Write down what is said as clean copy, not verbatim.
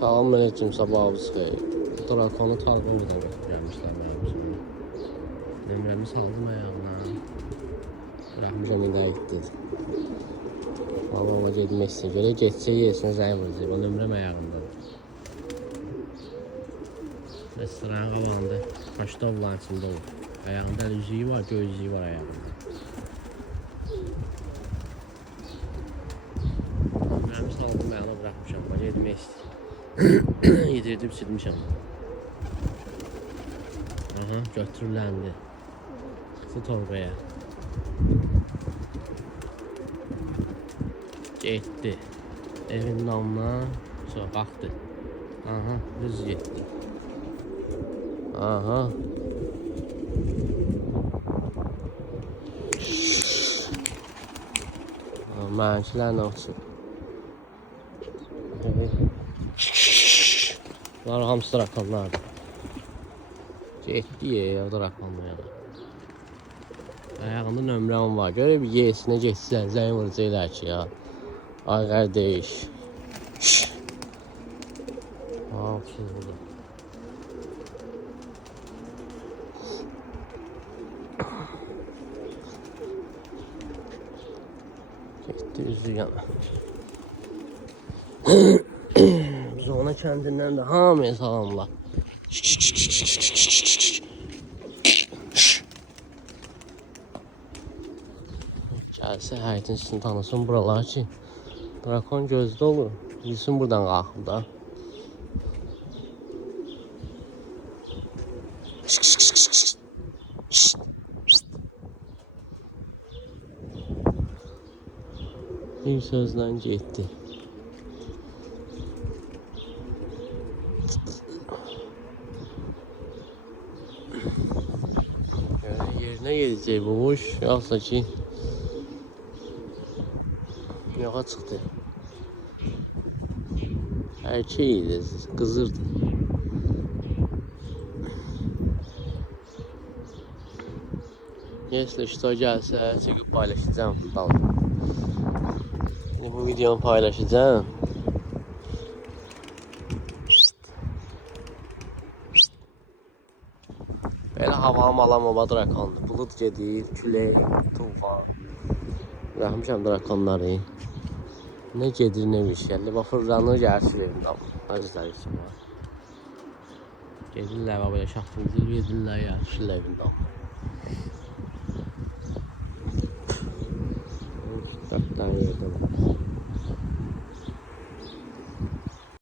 Salam aleyküm, sabahınız xeyir. Drakonu tarqın bir də gəlmişlər mənim üçün. Nömrəmi saldım ayağına. Bıraxmışam, indi ayıqdır. Babama gedmək istəyir. Görə geçsə yesin, zəng vuracaq. O nömrəm ayağındadır. Restoranın qabağında paştovların içində olur. Ayağında üzüyü var, gözlüyü var ayağında. Nömrəmi saldım ayağına, bıraxmışam. Gedmək istəyir. Yedirdim, silmişəm. Aha, götürüləndi. Çıxdı torbaya. Getdi. Evin damına sonra qalxdı. Aha, düz getdi. Aha. Mənimkilərlə uçur. Evet. Bunlar hamısı drakonlardır. Getdi ya drakonluya da. Ayağında nömrəm var. Görə bir yesinə geçsən, zəng vuracaqlar ki ya. Ay qardeş. Aa, uçur burada. Getdi üzü yana. Zona kendindən də hamıya salamlar. Gəlsə həyətin üstünü tanısın buralar ki, drakon gözdə olur. Bilsin buradan qalxıb da. Bir sözlə getdi. Yerinə gedəcək bu quş, yoxsa ki yoxa çıxdı. Erkek idi, qızırdı. Если что gəlsə, çəkib paylaşacağım. Şimdi bu videonu paylaşacağım. Belə hava malamama drakondur. Bulut gedir, külək, tufan. Bıraxmışam drakonları. Ne gedir, ne bir şey. Fırlanır, gəlsin evindən. Özləri üçün var. Gedirlər, babaya şaxtımızı gedirlər, gəlsin evindən. Dörtlər yerdən.